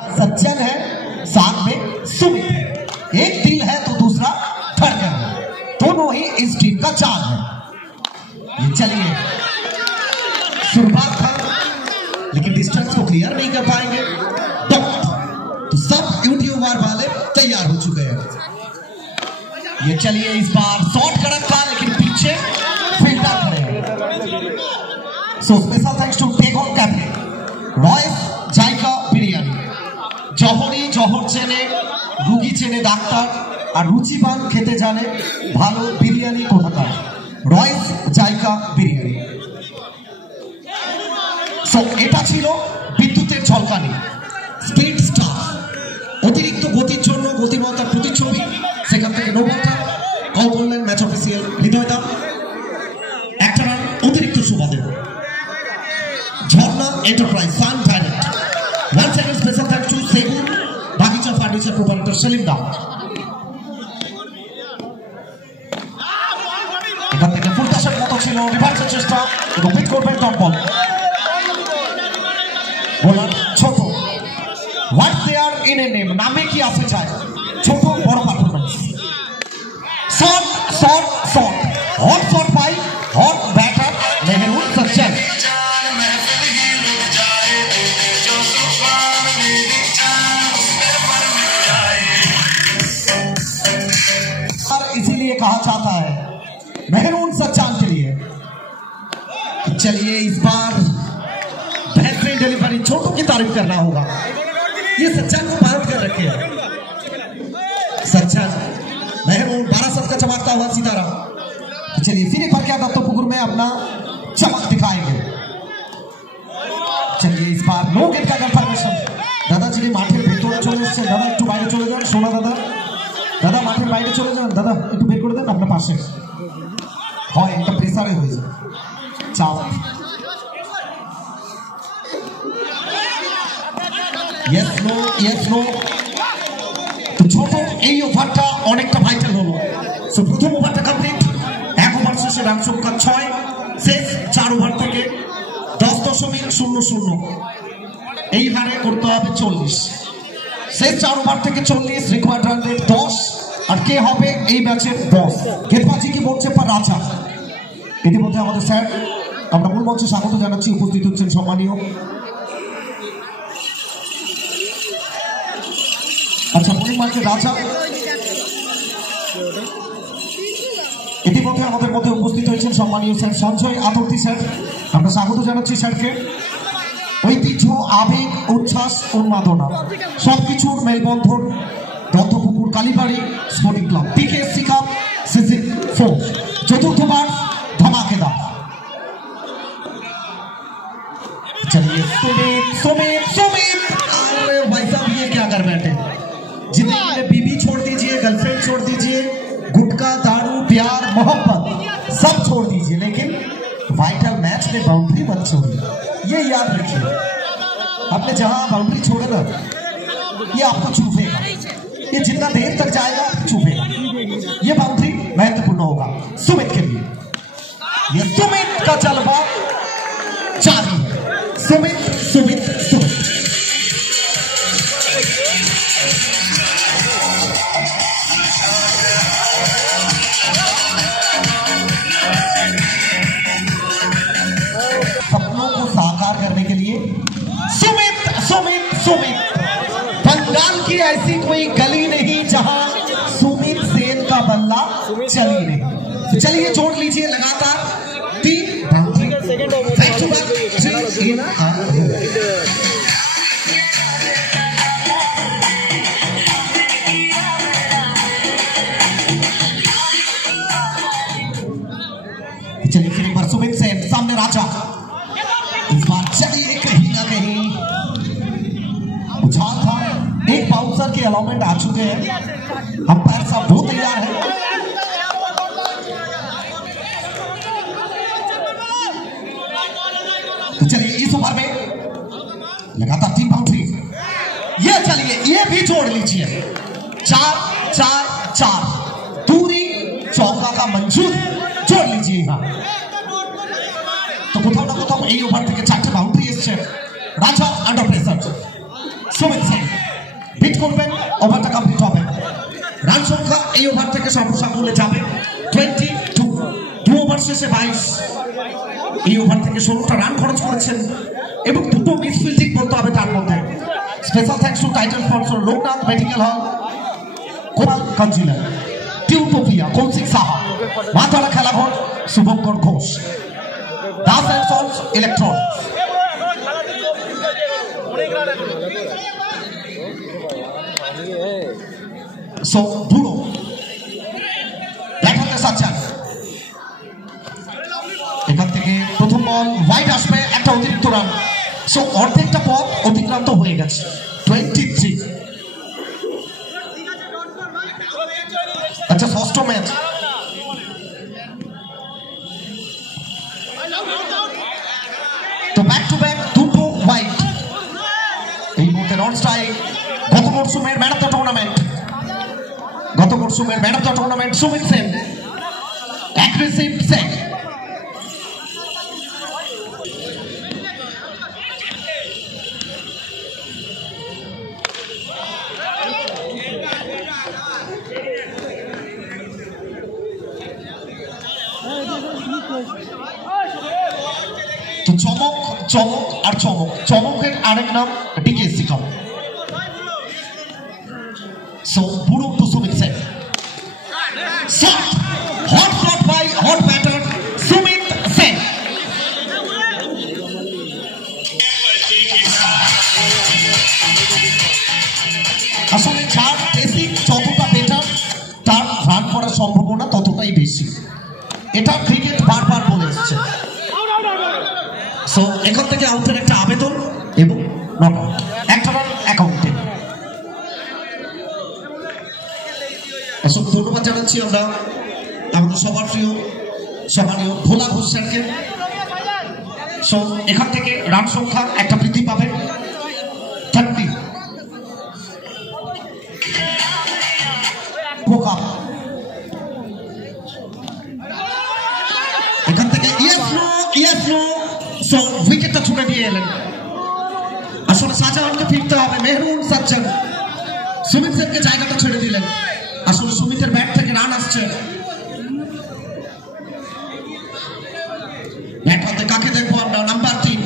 सज्जन है, साथ में सुमित है। एक दिल है तो दूसरा धड़कन है, दोनों ही इस टीम का चाल है। ये चलिए शुरुआत था लेकिन डिस्टेंस को क्लियर नहीं कर पाएंगे तो सब यूट्यूबर वाले तैयार हो चुके हैं। ये चलिए इस बार शॉट कड़क था लेकिन पीछे फील्डर खड़े हैं। So special thanks to take on captain Royce Jayka biryani. যখনই জহর চেনে রুগী চেনে ডাক্তার আর রুচিবান খেতে জানে ভালো বিরিয়ানি কোথাকার রয়্যাল জায়কা বিরিয়ানি। সো এটা ছিল বিদ্যুতের ঝলকানি স্পিড স্টার, অতিরিক্ত গতির জন্য গতিময়তার প্রতিচ্ছবি। সেখান থেকে নোবলটা কল করলেন ম্যাচ অফিসিয়াল হৃদয়দা, একটা রান অতিরিক্ত সুবাদে। Jharna enterprise fan direct. Once again, special thanks to Segun, Bagicha Furniture Proprietor Selim Da. এখান থেকে ফুলটাসের মতো ছিল রিভার্সের চেষ্টা এবং হিট করবেন ডট বল। বোলার ছোট, what there in a name, নামে কি আসে চায় ছোট বড় performance. Shot shot shot, hot shot by hot batter Mehrun Sajjan. इसीलिए कहा जाता है मेहरून सच्चान के लिए। चलिए इस बार बेहतरीन डिलीवरी, छोटों की तारीफ करना होगा। ये सच्चान को भारत कर रखे हैं। सच्चान मेहरून 12 शत का चमकता हुआ सितारा। चलिए फिर पर क्या दत्तपुकुर में अपना चमक दिखाएंगे। चलिए इस बार नो गेट का कन्फर्मेशन। दादाजी ने माठे भेतरे चले एसेছেন। दादा একটু বাইরে চলে যান। সোনা দাদা, দাদা মাঠের বাইরে চলে যান। দাদা একটু বের করে দেন আপনার পাশে। হয় একটা প্রেসারে হয়ে যায়। চাও ইয়েস নো ইয়েস নো। তো ছোট এই ওভারটা অনেকটা ভাইটাল হলো। সো প্রথম ওভারটা কমপ্লিট। এক ওভার শেষে রান সংখ্যা 6, শেষ 4 ওভার থেকে 10.00। এই হারে করতে হবে 40। শেষ 4 ওভার থেকে 40, রিকোয়ার্ড রান রেট 10। আর কে হবে এই ম্যাচের বস? গেটবাজি কি বলছে পর রাজা। ইতিমধ্যে আমাদের স্যার আমরা মূল মঞ্চে স্বাগত জানাচ্ছি। উপস্থিত হচ্ছেন সম্মানীয় বোলিং মাঠে রাজা। ইতিমধ্যে আমাদের মধ্যে উপস্থিত হয়েছেন সম্মানীয় স্যার সঞ্জয় আতর্তি স্যার। আমরা স্বাগত জানাচ্ছি স্যারকে। ঐতিহ্য, আবেগ, উচ্ছ্বাস, উন্মাদনা সবকিছুর মেলবন্ধন দত্তপুকুর কালীবাড়ি স্পোর্টিং ক্লাব। পিকেএসসি কাপ সিজন 4 চতুর্থবার धमाकेदार। चलिए सुमित सुमित सुमित, अरे भाई साहब ये क्या कर बैठे। जिंदगी में बीबी छोड़ दीजिए, गर्लफ्रेंड छोड़ दीजिए, गुटखा दारू प्यार मोहब्बत सब छोड़ दीजिए, लेकिन वाइटल मैच में बाउंड्री मत छोड़िए। ये याद रखिए, आपने जहां बाउंड्री छोड़े ना ये आपको चूफेगा। ये जितना देर तक जाएगा चूफेगा। ये बाउंड्री महत्वपूर्ण होगा सुमित के लिए। ये सुमित का जलवा जारी है। सुमित सुमित सुमित। सपनों को साकार करने के लिए सुमित सुमित सुमित। बंगाल की ऐसी कोई गली नहीं जहां सुमित सेन का बल्ला चली नहीं। तो चलिए जोड़ लीजिए लगातार 3 बाउंड्री बैक टू बैक 3 इन आ। चलिए फिर एक बार सुमित सेन सामने राजा। इस बार चलिए कहीं ना कहीं उछाल था। एक बाउंसर के अलाउमेंट आ चुके हैं। अंपायर साहब बहुत तैयार है। तो चलिए इस ओवर में लगातार 3 बाउंड्री। ये चलिए ये भी जोड़ लीजिए 4 4 4 दूरी चौका का मंजूर जोड़ लीजिए। तो কোথাও না কোথাও এই ওভার থেকে 4টে বাউন্ডারি এসেছে। রাজা আন্ডার প্রেসার। सुमित सिंह করবেন, ওভারটা কমপ্লিট হবে। রান সংখ্যা এই ওভার থেকে সর্বসাকুল্যে যাবে 22। 2 ওভার শেষে 22। এই ওভার থেকে 16টা রান খরচ করেছেন এবং 2টো মিসফিল্ডিং বলতে হবে তার মধ্যে। Special thanks to title sponsor Loknath Medical Hall, Coral Counsellor, Tutopia, Kaushik Saha, Matla Khelaghar, Shubhankar Ghosh, Das and Sons Electronics. So বুড়ো দেখাতে চাচ্ছেন, এখান থেকে প্রথম বল ওয়াইড আসবে, একটা অতিরিক্ত রান। সো অর্ধেকটা পথ অতিক্রান্ত হয়ে গেছে। 23। আচ্ছা, ষষ্ঠ ম্যাচ। তো ব্যাক টু ব্যাক দুটো ওয়াইড। এই মুহূর্তে নন স্ট্রাইক। গত মরশুমের man of the tournament Sumit Sen, aggressive Sen. তো চমক আর চমকের আরেক নাম ডিকেএসসি কাপ। সো বুড়ো to Sumit Sen, hot shot by hot batter Sumit Sen. আসলে যার বেসিক যতটা বেটার, তার রান করার সম্ভাবনা ততটাই বেশি। এটা ক্রিকেট বারবার বলে এসছে। সো এখান থেকে আউটের একটা আবেদন এবং নট আউট, একটা রান অ্যাকাউন্টে। ধন্যবাদ জানাচ্ছি আমরা আমাদের সবার প্রিয় সম্মানীয় ভোলা ঘোষ স্যারকে। সো এখান থেকে রান সংখ্যা একটা বৃদ্ধি পাবে 30। এখান থেকে উইকেটটা ছুটে দিয়ে এলেন। আসলে শাহজাহানকে ফিরতে হবে। মেহরুন সাজ্জাদ সুমিত সেনকে জায়গাটা ছেড়ে দিলেন। আসলে সুমিতের ব্যাট থেকে রান আসছে। ব্যাট হাতে কাকে দেখবো আমরা? নাম্বার 3।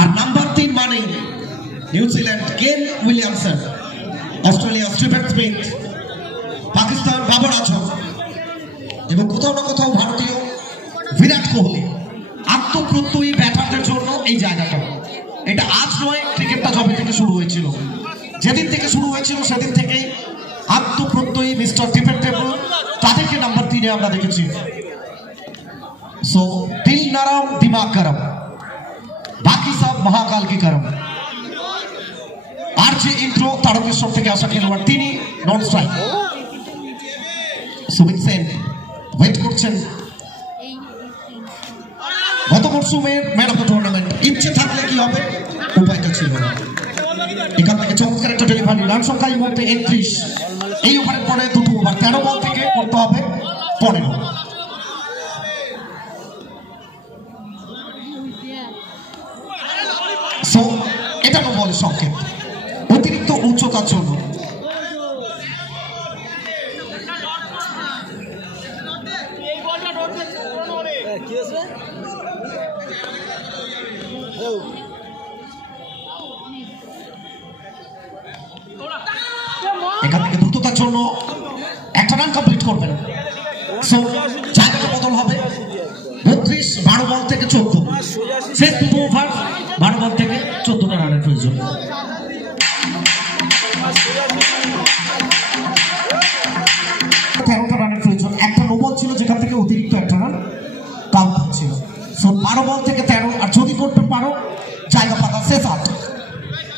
আর নাম্বার 3 মানে New Zealand Kane Williamson, Australia Steven Smith, Pakistan Babar Azam এবং কোথাও না কোথাও ভারতীয় বিরাট কোহলি। আত্মপ্রত্যয়ী ব্যাটারদের জন্য এই জায়গাটা। এটা আজ নয়, ক্রিকেটটা যবে থেকে শুরু হয়েছিল, যেদিন থেকে শুরু হয়েছিল সেদিন থেকেই আত্মপ্রত্যয়ী মিস্টার ডিপেন্ডেবল, তাদেরকে নাম্বার 3-এ আমরা দেখেছি। সো দিল নরম দিমাগ গরম, বাকি সব মহাকাল কি করম। আর যে ইন্ট্রো তারকেশ্বর থেকে আসা খেলোয়াড়, তিনি non strike. Sumit Sen wait করছেন। গত মরশুমের ম্যান অফ দ্য টুর্নামেন্ট। ইচ্ছে থাকলে কি হবে, উপায়টা ছিল না। এখান থেকে চমৎকার একটা ডেলিভারি। রান সংখ্যা এই মুহূর্তে 31। এই ওভারের পরে দুটো ওভার, 13 বল থেকে করতে হবে 15। সো এটা নো বলের সংকেত, অতিরিক্ত উচ্চতার জন্য। এখান থেকে দ্রুততার জন্য একটা রান কমপ্লিট করবেন। সো জায়গাটা বদল হবে। 32, 12 বল থেকে 14। শেষ দুটো ওভার 12 বল থেকে 14টা রানের প্রয়োজন। রানের প্রয়োজন। একটা নো বল ছিল যেখান থেকে অতিরিক্ত একটা রান কাউন্ট হচ্ছিল। সো 12 বল থেকে 13, আর যদি করতে পারো জায়গা পাতা শেষ 8।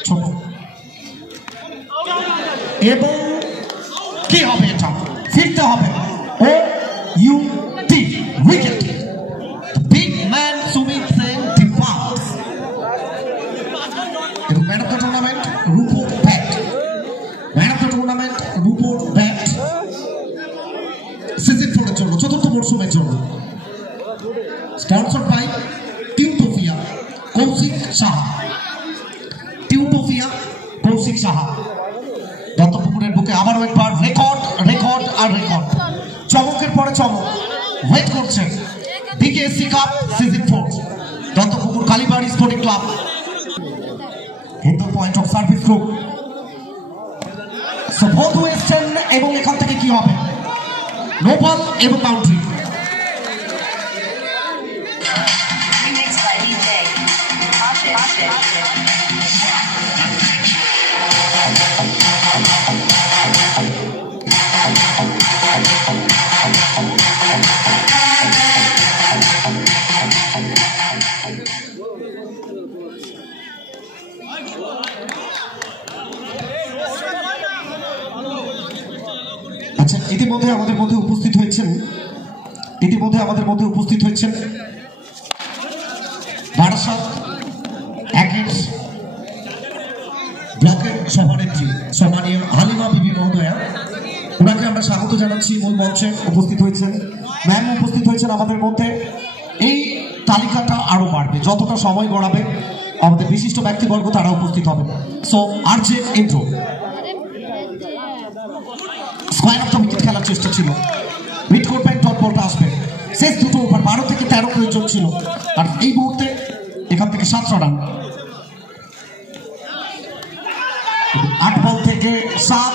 ছোট এবং কি হবে, এটা ফিরতে হবে। O U T wicket. Big man Sumit Sen departs. এবং ম্যান অফ দ্য টুর্নামেন্ট রূপোর bat. Man of the tournament রূপোর ব্যাট সিজন 4-এর জন্য, চতুর্থ মরশুমের জন্য। Sponsor by Tutopia, Kaushik Saha. Tutopia, Kaushik Saha. আবারও একবার রেকর্ড রেকর্ড আর রেকর্ড, চমকের পরে চমক ওয়েট করছে। BKSC cup season 4 Dantapukur Kalibari sporting club Hindu point of service group. So both western এবং এখান থেকে কি হবে, নো বল এবং বাউন্ডারি। আচ্ছা, ইতিমধ্যে আমাদের মধ্যে উপস্থিত হয়েছেন বারাসাত একের ব্লকের সভানেত্রী সম্মানীয় হালিমা বিবি মহোদয়া। ওনাকে আমরা স্বাগত জানাচ্ছি। মূল মঞ্চে উপস্থিত হয়েছেন ম্যাম, উপস্থিত হয়েছেন আমাদের মধ্যে। এই তালিকাটা আরো বাড়বে যতটা সময় গড়াবে, আমাদের বিশিষ্ট ব্যক্তিবর্গ তারা উপস্থিত হবে। So RJ Indra square of the wicket খেলার চেষ্টা ছিল, মিড করবেন, ডট বলটা আসবে। শেষ দুটো ওভার 12 থেকে 13 প্রয়োজন ছিল, আর এই মুহূর্তে এখান থেকে 7 রান। 8 বল থেকে 7,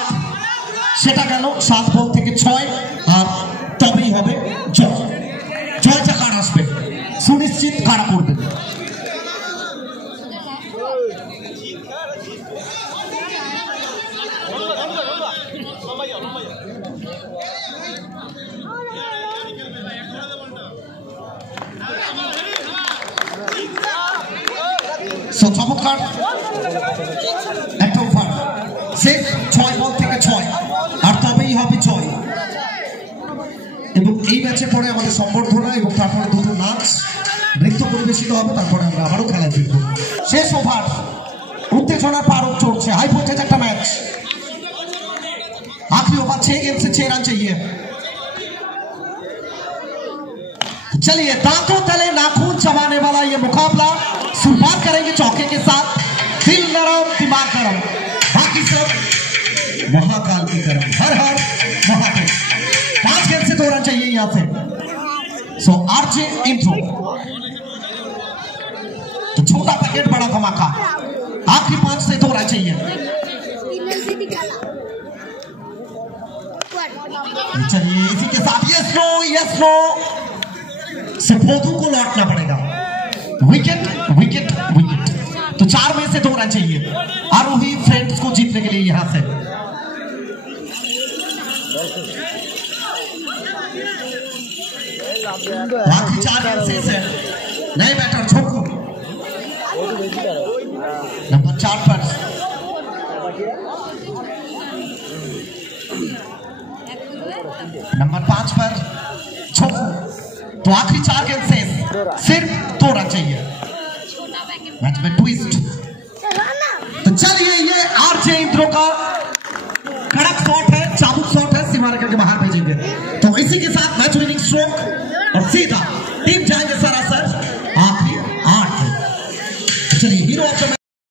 সেটা গেল 7 বল থেকে 6, আর তবেই হবে জয়। জয়টা কার আসবে সুনিশ্চিত কারা করবে। চমৎকার একটা ওভার, শেষ 6 বল থেকে 6, আর তবেই হবে জয়। এবং এই ম্যাচের পরে আমাদের সম্বর্ধনা এবং তারপরে দুটো নাচ নৃত্য পরিবেশিত হবে, তারপরে আমরা আবারও খেলায় ফিরব। শেষ ওভার, উত্তেজনার পারদ চড়ছে, হাই ভোল্টেজ একটা ম্যাচ। आखिरी ओवर 6 गेंद से 6 रन चाहिए। चलिए, दांतों तले नाखून चबाने वाला ये मुकाबला। शुरुआत करेंगे चौके के साथ, दिल नरम दिमाग गरम, बाकी सब महाकाल की तरफ। हर हर महादेव। 5 गेंद से 2 रन चाहिए यहां से। सो आरजे इंट्रो, तो छोटा पैकेट बड़ा धमाका। आखिरी 5 से 2 रन चाहिए। चलिए, इसी के साथ यस नो सपोतू को लौटना पड़ेगा। विकेट विकेट विकेट, तो 4 में से 2 रन चाहिए आरोही फ्रेंड्स को जीतने के लिए यहां से। बाकी 4 गेंद शेष है। नए बैटर छोटू नंबर 4 पर, नंबर 5 पर छोटू। तो आखिरी 4 गेंद शेष, सिर्फ 2 रन चाहिए। मैच में ट्विस्ट। तो चलिए, ये आरजे इंद्रो का कड़क शॉट है, चाबुक शॉट है, सीमा रेखा के बाहर भेजेंगे। तो इसी के साथ मैच विनिंग स्ट्रोक और सीधा